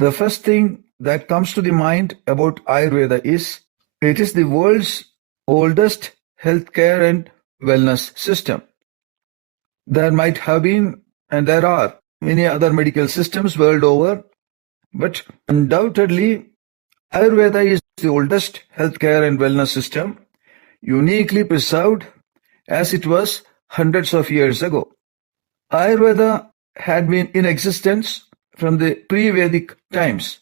The first thing that comes to the mind about Ayurveda is it is the world's oldest healthcare and wellness system. There might have been, and there are, many other medical systems world over, but undoubtedly Ayurveda is the oldest healthcare and wellness system, uniquely preserved as it was hundreds of years ago. Ayurveda had been in existence from the pre-Vedic times.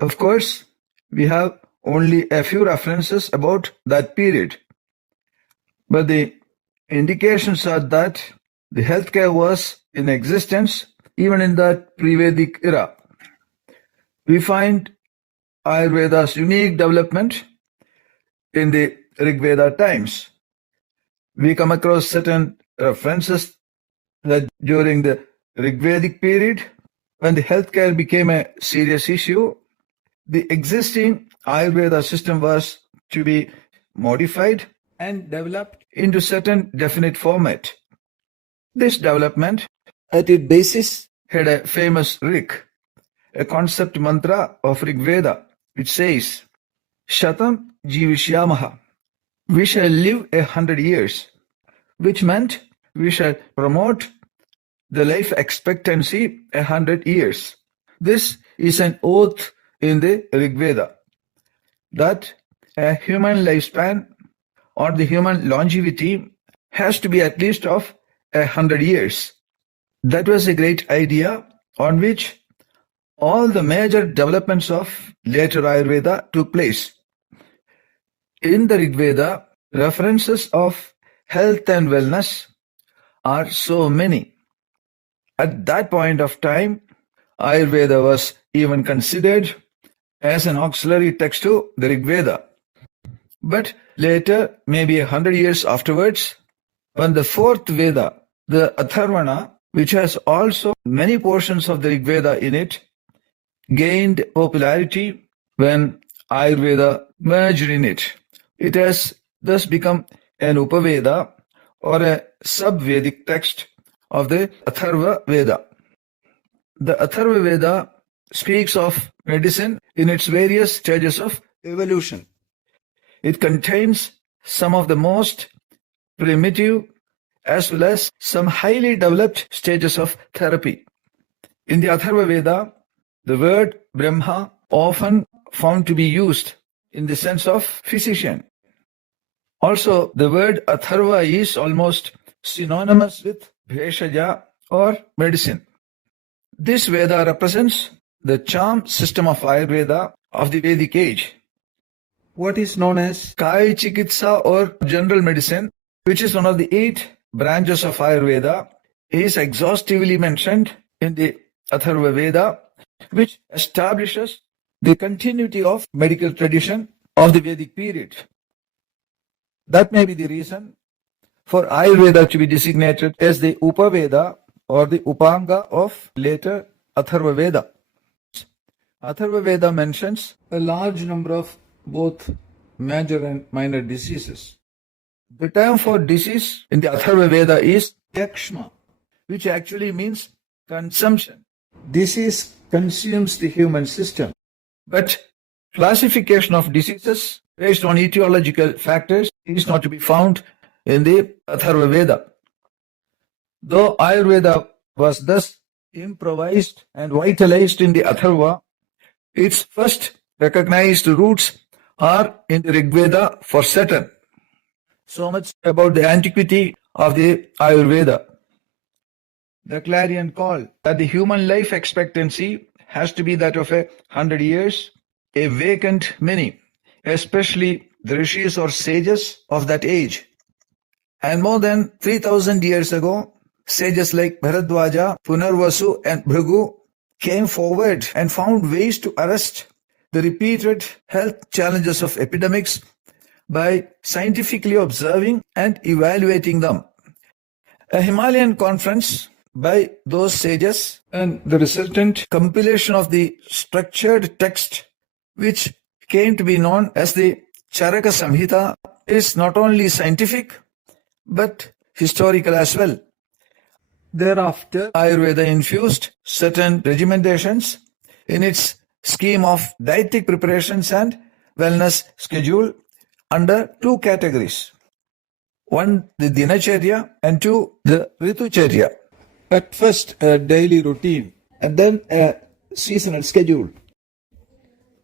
Of course, we have only a few references about that period, but the indications are that the healthcare was in existence even in that pre-Vedic era. We find Ayurveda's unique development in the Rig Veda times. We come across certain references that during the Rig Vedic period, when the healthcare became a serious issue, the existing Ayurveda system was to be modified and developed into certain definite format. This development, at its basis, had a famous Rig, a concept mantra of Rig Veda, which says, Shatam Jivishyamaha, we shall live 100 years, which meant we shall promote the life expectancy 100 years. This is an oath in the Rig Veda that a human lifespan or the human longevity has to be at least of 100 years. That was a great idea on which all the major developments of later Ayurveda took place. In the Rig Veda, references of health and wellness are so many. At that point of time, Ayurveda was even considered as an auxiliary text to the Rig Veda. But later, maybe 100 years afterwards, when the fourth Veda, the Atharvana, which has also many portions of the Rig Veda in it, gained popularity when Ayurveda merged in it. It has thus become an Upaveda or a sub-Vedic text of the Atharva Veda. The Atharva Veda speaks of medicine in its various stages of evolution. It contains some of the most primitive as well as some highly developed stages of therapy. In the Atharva Veda, the word Brahma often found to be used in the sense of physician. Also, the word Atharva is almost synonymous with Bheshaja or medicine. This Veda represents the charm system of Ayurveda of the Vedic age. What is known as Kaya Chikitsa or general medicine, which is one of the 8 branches of Ayurveda, is exhaustively mentioned in the Atharva Veda, which establishes the continuity of medical tradition of the Vedic period. That may be the reason for Ayurveda to be designated as the Upaveda or the Upanga of later Atharva Veda. Atharva Veda mentions a large number of both major and minor diseases. The term for disease in the Atharva Veda is yakshma, which actually means consumption. Disease consumes the human system. But classification of diseases based on etiological factors is not to be found in the Atharva Veda. Though Ayurveda was thus improvised and vitalized in the Atharva, its first recognized roots are in the Rig Veda for certain. So much about the antiquity of the Ayurveda. The clarion call that the human life expectancy has to be that of 100 years awakened many, especially the rishis or sages of that age. And more than 3,000 years ago, sages like Bharadwaja, Punarvasu and Bhrigu came forward and found ways to arrest the repeated health challenges of epidemics by scientifically observing and evaluating them. A Himalayan conference by those sages and the resultant compilation of the structured text, which came to be known as the Charaka Samhita, is not only scientific but historical as well. Thereafter, Ayurveda infused certain regimentations in its scheme of dietetic preparations and wellness schedule under two categories. One, the Dinacharya, and two, the Ritucharya. At first, a daily routine, and then a seasonal schedule.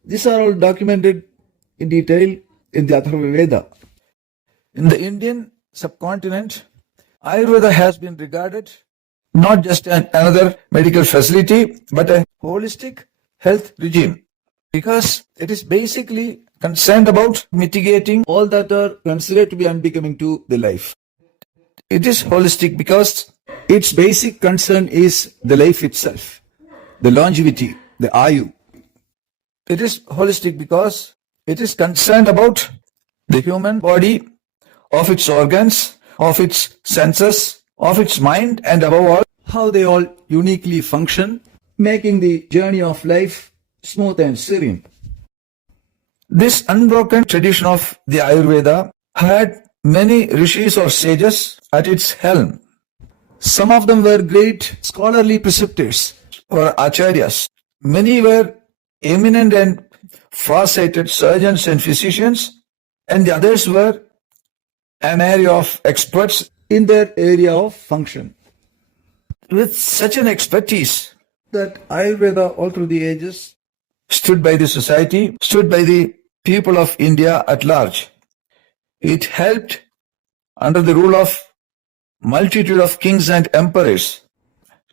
These are all documented in detail in the Atharva Veda. In the Indian subcontinent, Ayurveda has been regarded not just another medical facility, but a holistic health regime, because it is basically concerned about mitigating all that are considered to be unbecoming to the life. It is holistic because its basic concern is the life itself, the longevity, the ayu. It is holistic because it is concerned about the human body, of its organs, of its senses, of its mind, and above all, how they all uniquely function, making the journey of life smooth and serene. This unbroken tradition of the Ayurveda had many rishis or sages at its helm. Some of them were great scholarly preceptors or acharyas. Many were eminent and far-sighted surgeons and physicians, and the others were an area of experts in their area of function. With such an expertise that Ayurveda all through the ages stood by the society, stood by the people of India at large. It helped under the rule of multitude of kings and emperors,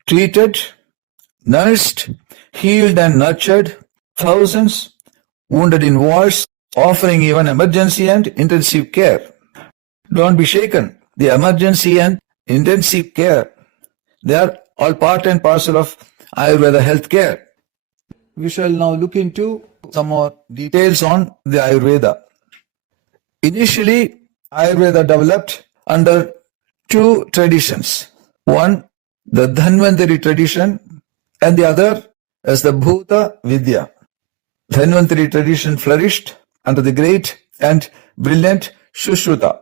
treated, nursed, healed and nurtured thousands wounded in wars, offering even emergency and intensive care. Don't be shaken. The emergency and intensive care, they are all part and parcel of Ayurveda health care. We shall now look into some more details on the Ayurveda. Initially, Ayurveda developed under two traditions. One, the Dhanvantari tradition, and the other as the Bhuta Vidya. Dhanvantari tradition flourished under the great and brilliant Sushruta,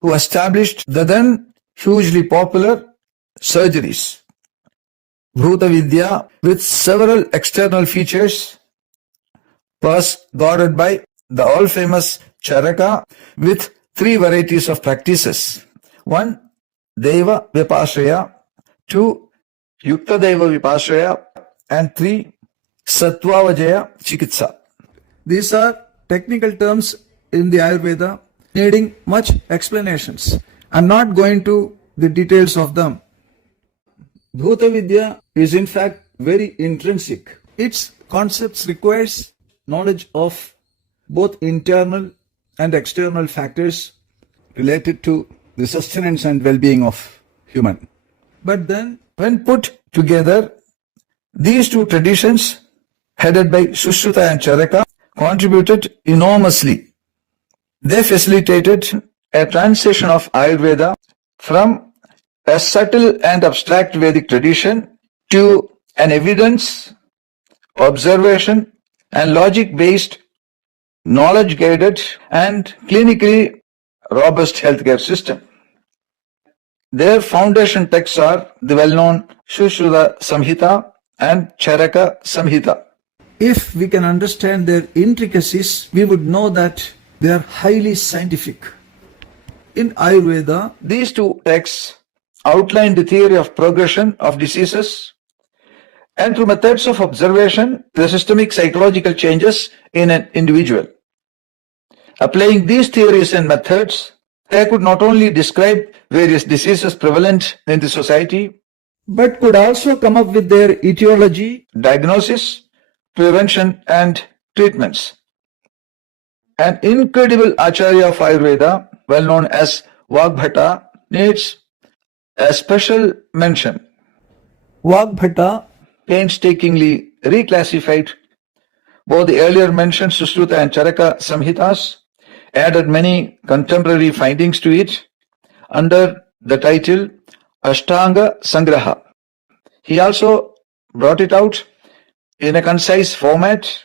who established the then hugely popular surgeries. Bhuta Vidya, with several external features, was guarded by the all-famous Charaka with three varieties of practices. One, Deva Vipashraya, two, Yukta Deva Vipashraya, and three, Sattvavajaya Chikitsa. These are technical terms in the Ayurveda needing much explanations. I'm not going to the details of them. Bhuta Vidya is in fact very intrinsic. Its concepts requires knowledge of both internal and external factors related to the sustenance and well-being of human. But then, when put together, these two traditions, headed by Sushruta and Charaka, contributed enormously. They facilitated a transition of Ayurveda from a subtle and abstract Vedic tradition to an evidence, observation, and logic-based, knowledge-guided, and clinically robust healthcare system. Their foundation texts are the well-known Sushruta Samhita and Charaka Samhita. If we can understand their intricacies, we would know that they are highly scientific. In Ayurveda, these two texts outline the theory of progression of diseases and through methods of observation, the systemic psychological changes in an individual. Applying these theories and methods, they could not only describe various diseases prevalent in the society, but could also come up with their etiology, diagnosis, prevention, and treatments. An incredible Acharya of Ayurveda, well known as Vagbhata, needs a special mention. Vagbhata painstakingly reclassified both the earlier mentioned Sushruta and Charaka Samhitas, added many contemporary findings to it under the title Ashtanga Sangraha. He also brought it out in a concise format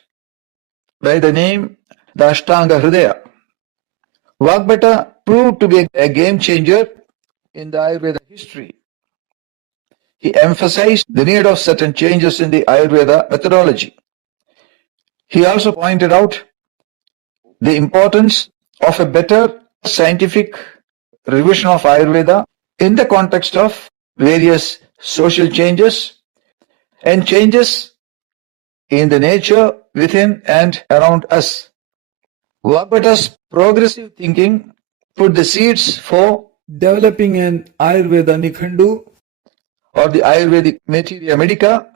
by the name the Ashtanga Hridaya. Vagbhata proved to be a game changer in the Ayurveda history. He emphasized the need of certain changes in the Ayurveda methodology. He also pointed out the importance of a better scientific revision of Ayurveda in the context of various social changes and changes in the nature within and around us. Vagbhata's progressive thinking put the seeds for developing an Ayurveda Nikhandu or the Ayurvedic Materia Medica,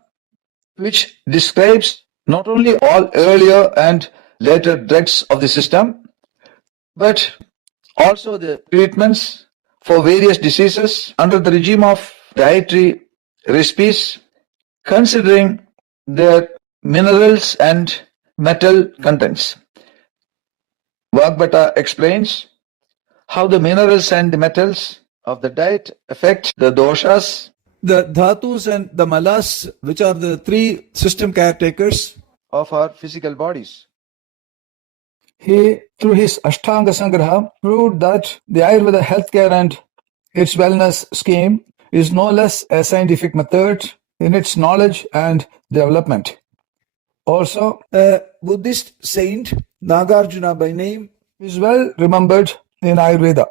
which describes not only all earlier and later drugs of the system, but also the treatments for various diseases under the regime of dietary recipes, considering their minerals and metal contents. Vagbhata explains how the minerals and the metals of the diet affect the doshas, the dhatus and the malas, which are the three system caretakers of our physical bodies. He, through his Ashtanga Sangraha, proved that the Ayurveda healthcare and its wellness scheme is no less a scientific method in its knowledge and development. Also, a Buddhist saint, Nagarjuna by name, is well remembered in Ayurveda.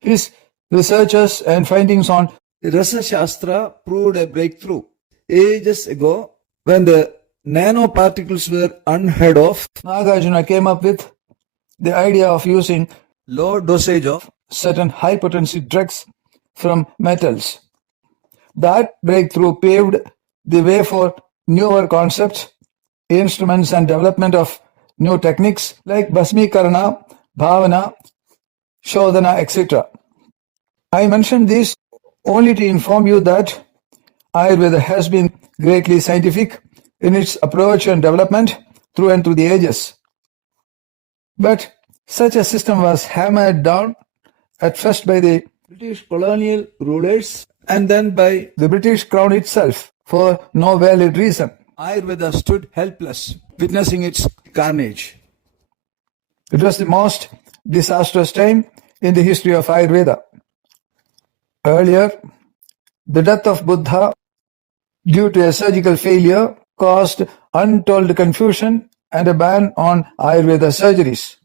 His researches and findings on Rasa Shastra proved a breakthrough. Ages ago, when the nanoparticles were unheard of, Nagarjuna came up with the idea of using low dosage of certain high potency drugs from metals. That breakthrough paved the way for newer concepts, instruments and development of new techniques like Bhasmikarana, Bhavana, Shodhana, etc. I mention this only to inform you that Ayurveda has been greatly scientific in its approach and development through and through the ages. But such a system was hammered down at first by the British colonial rulers and then by the British Crown itself for no valid reason. Ayurveda stood helpless, witnessing its carnage. It was the most disastrous time in the history of Ayurveda. Earlier, the death of Buddha due to a surgical failure caused untold confusion and a ban on Ayurveda surgeries.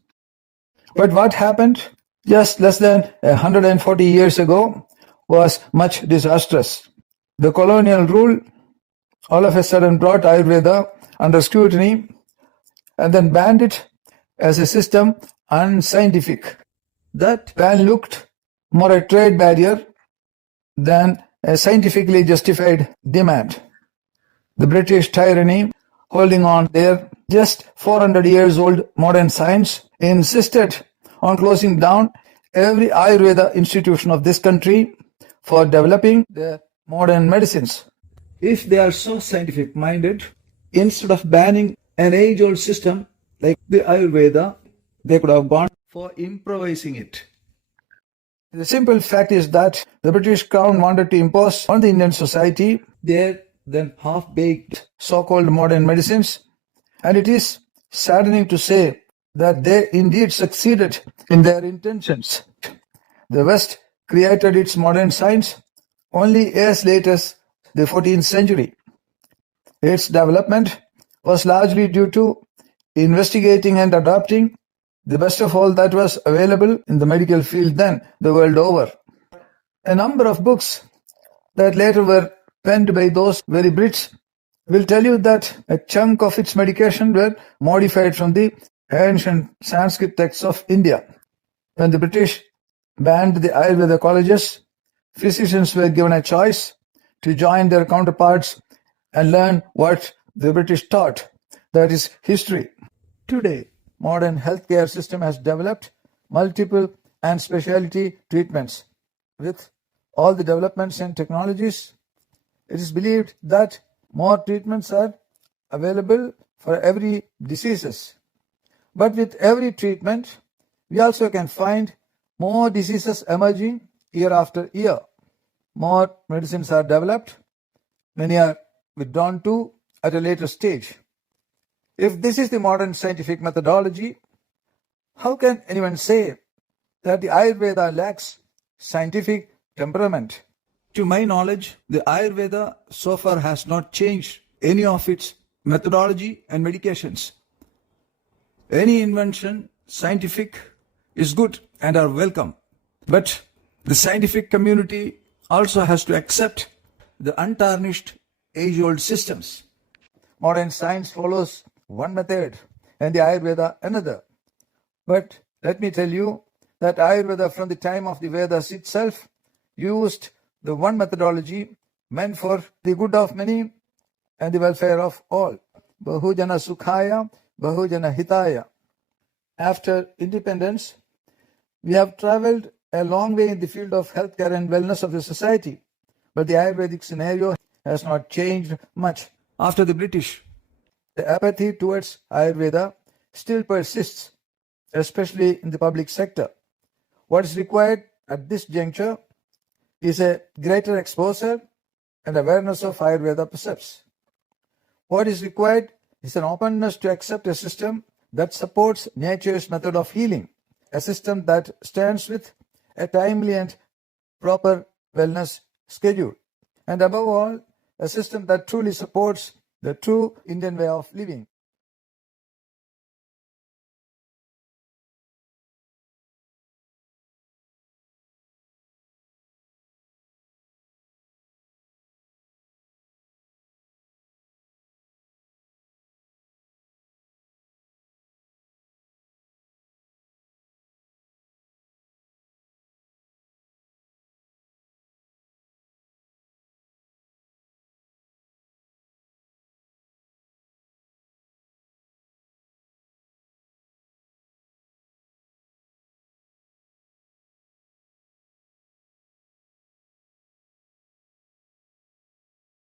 But what happened just less than 140 years ago was much disastrous. The colonial rule all of a sudden brought Ayurveda under scrutiny and then banned it as a system unscientific. That ban looked more a trade barrier than a scientifically justified demand. The British tyranny, holding on their just 400 years old modern science, insisted on closing down every Ayurveda institution of this country for developing their modern medicines. If they are so scientific minded, instead of banning an age old system like the Ayurveda, they could have gone for improvising it. The simple fact is that the British Crown wanted to impose on the Indian society their then half-baked so-called modern medicines, and it is saddening to say that they indeed succeeded in their intentions. The West created its modern science only as late as the 14th century. Its development was largely due to investigating and adopting the best of all that was available in the medical field then, the world over. A number of books that later were penned by those very Brits will tell you that a chunk of its medication were modified from the ancient Sanskrit texts of India. When the British banned the Ayurveda colleges, physicians were given a choice to join their counterparts and learn what the British taught, that is history. Today, modern healthcare system has developed multiple and specialty treatments. With all the developments and technologies, it is believed that more treatments are available for every diseases. But with every treatment, we also can find more diseases emerging year after year. More medicines are developed, many are withdrawn to at a later stage. If this is the modern scientific methodology, how can anyone say that the Ayurveda lacks scientific temperament? To my knowledge, the Ayurveda so far has not changed any of its methodology and medications. Any invention, scientific, is good and are welcome. But the scientific community also has to accept the untarnished age-old systems. Modern science follows one method and the Ayurveda another. But let me tell you that Ayurveda from the time of the Vedas itself used the one methodology meant for the good of many and the welfare of all. Bahujana Sukhaya, Bahujana Hitaya. After independence, we have traveled a long way in the field of healthcare and wellness of the society. But the Ayurvedic scenario has not changed much after the British. The apathy towards Ayurveda still persists, especially in the public sector. What is required at this juncture is a greater exposure and awareness of Ayurveda precepts. What is required is an openness to accept a system that supports nature's method of healing, a system that stands with a timely and proper wellness schedule, and above all, a system that truly supports the true Indian way of living.